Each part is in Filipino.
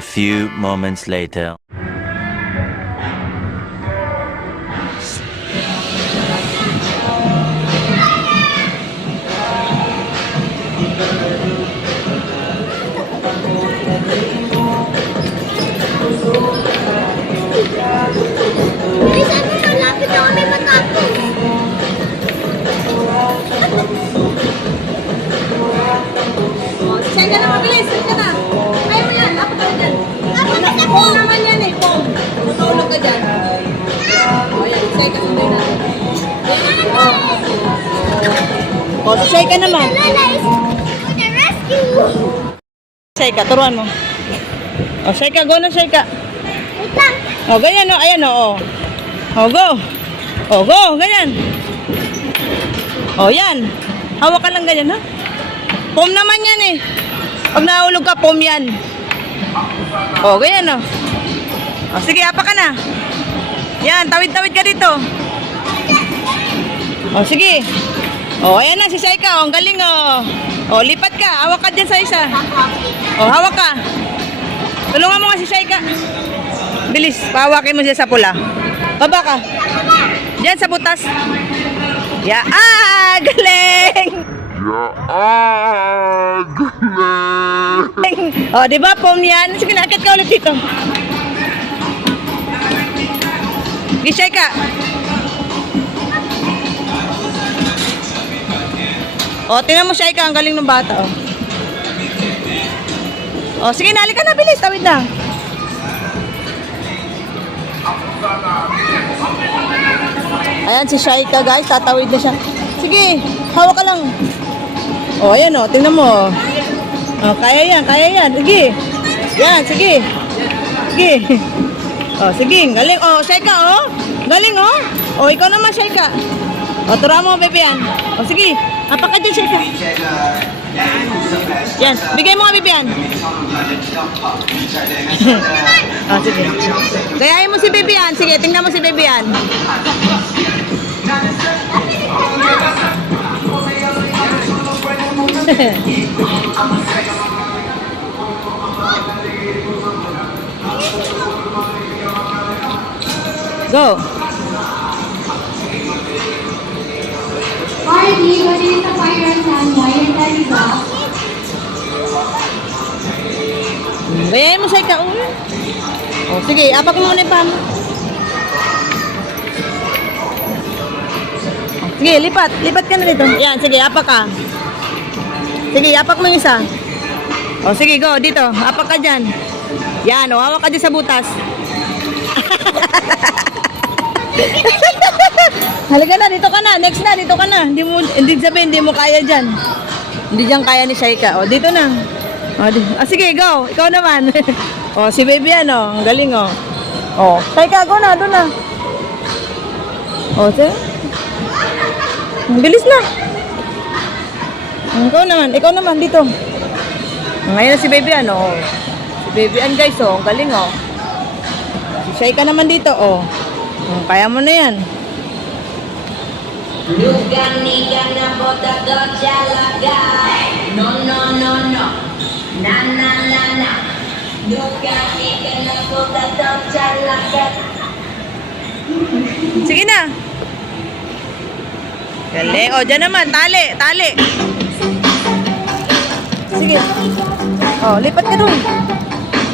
A few moments later. Bilisan mo, malapit na kami matapos. Saan ka na mabilis? Saan ka na? Kaya mo yan. Ako ka dyan. Ako na sa Pong naman yan eh. Pong. Tutulog ka dyan. O yan. Saan ka sunday na. O, saan ka naman? Lola is for the rescue. Saan ka? Turuan mo. O, saan ka? Go na, saan ka. Wait lang. O, ganyan o. Ayan o. O, go. O, go. Ganyan. O, yan. Hawak ka lang ganyan, ha? Pom naman yan eh. Pag nahulog ka, pom yan. O, ganyan o. O, sige, apa ka na. Yan, tawid-tawid ka dito. O, sige. O, ayan na, si Shaika. O, ang galing o. O, lipat ka. Hawak ka dyan sa isa. O, hawak ka. Tulungan mo nga si Shaika. Bilis, pahawakin mo siya sa pula. Baba ka. Diyan sa butas. Ya, galing! Galing! O, di ba, pom yan? Sige, nakit ka ulit dito. Di, Shaika. O, tingnan mo, Shaika. Ang galing ng bata, o. O, sige, nali ka na. Bilis, tawid na. Ayan si Shaika, guys. Tatawid na siya. Sige, hawak ka lang. O, ayan o. Tingnan mo. O, kaya yan, kaya yan. Sige. Yan, sige. Sige. O, sige. Galing. O, Shaika, o. Galing, o. O, ikaw naman, Shaika. O, tura mo, bebe yan. O, sige. Apa ka dyan, Shaika. Yan. Bigay mo nga, bebe yan. O, sige. Gayahin mo si bebe yan. Sige, tingnan mo si bebe yan. Go. Harvey, what is the fire and sand? Why are you back? Gayahin mo sa ikaw. O, sige. Apak mo muna yung pam. Sige, lipat. Lipat ka na dito. Yan, sige, apak ka. Sige, apak mo yung isa. O, sige, go, dito. Apak ka dyan. Yan, o, hawak ka dyan sa butas. Halika na, dito ka na. Next na, dito ka na. Hindi sabihin, hindi mo kaya dyan. Hindi dyan kaya ni Shaika. O, dito na. O, sige, go. Ikaw naman. O, si baby yan, o. Ang galing, o. O, Shaika, go na, doon na. O, sige. Ang bilis na. Ikaw naman, dito. Ngayon na si baby Ann, oh. Si baby Ann, guys, oh. Ang galing, oh. Si Shaika naman dito, oh. Kaya mo na yan. Luganiga na bota dojalaga. No, no, no, no. Na, na, na, na. Luganiga na bota dojalaga. Sige na. Galing. O, dyan naman. Tali. Tali. Sige. O, lipat ka dun.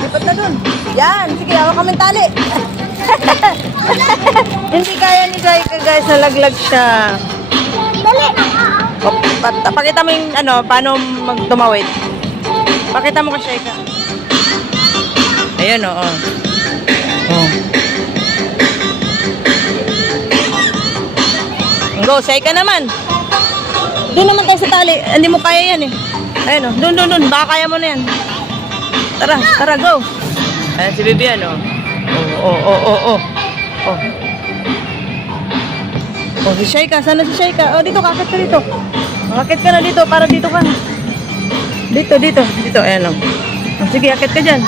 Lipat na dun. Yan. Sige, hawak kami tali. Hindi kaya ni Shaika, guys. Nalaglag siya. Dali. O, pakita mo yung, ano, paano magtumawid. Pakita mo ka, Shaika. Ayun, o. O. Go, Shaika naman. Doon naman tayo sa tali. Hindi mo kaya yan eh. Ayun o. Doon. Baka kaya mo na yan. Tara, go. Ayan si Bibian o. Oh. Oh, si Shaika. Sana si Shaika. Oh, dito, kakit ka dito. Kakit ka na dito para dito ka. Dito. Ayan o. Oh, sige, akit ka dyan.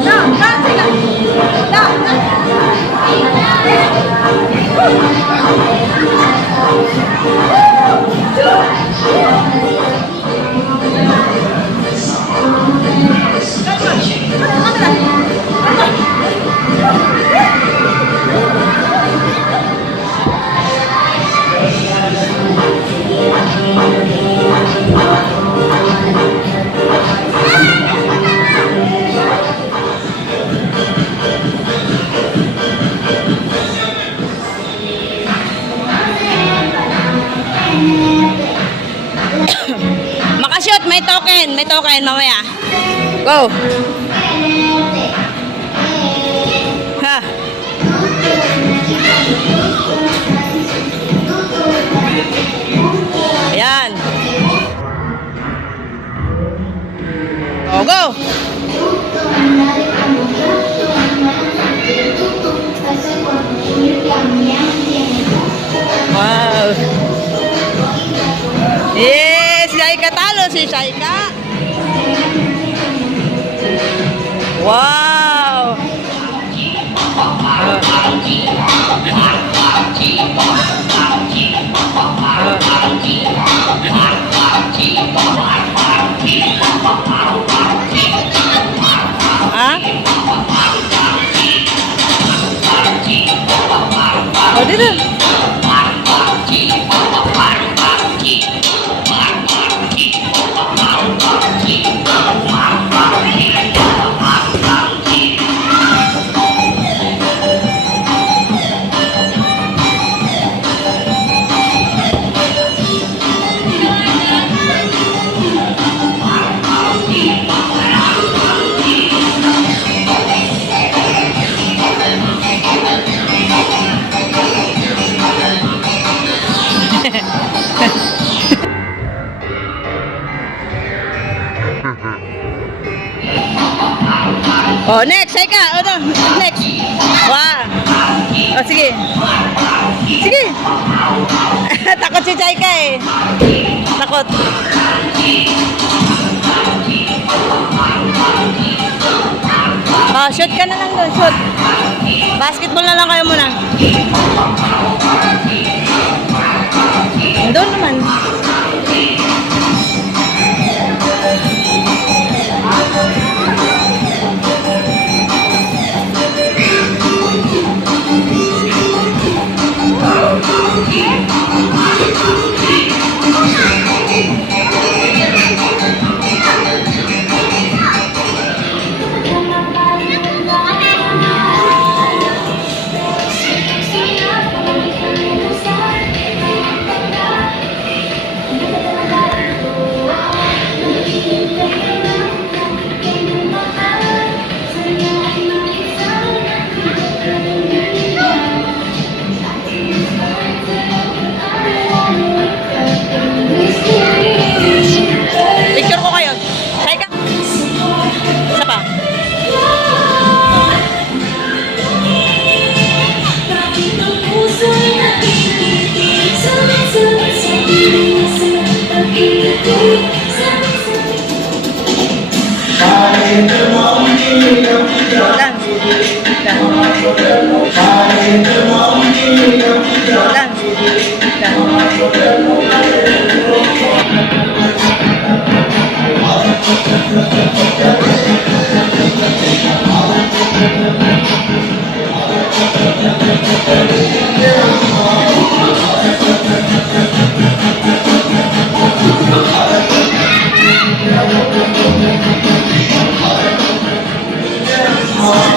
Down, sige. Down. may token. May token mamaya. Go. Ha. Ayan. Oh, go. Wow. Yes, si Shaika talo, si Shaika. Wow. Ah? Oh, dito. Oh, next, Shaika. Oh, no. Next. Wow. Oh, sige. Sige. Takot si Shaika eh. Takot. Oh, shoot ka na lang doon. Shoot. Basketball na lang kayo muna. Doon naman. Picture ko kayo. Shaika. Isa pa.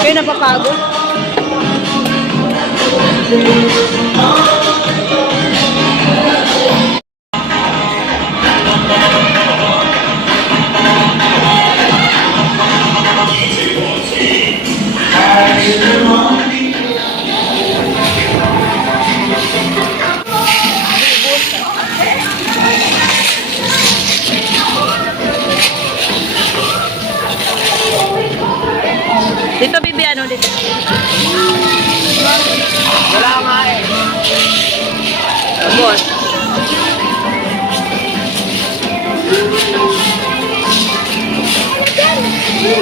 Kayo napapagod? Dito, Bibi, ano dito? Wala nga eh. Boss.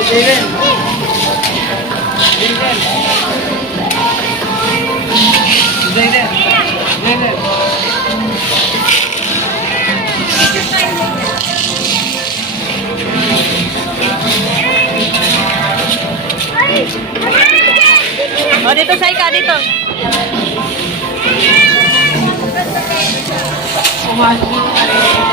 Steven. Oh, dito, Shaika, dito. Pumasok na.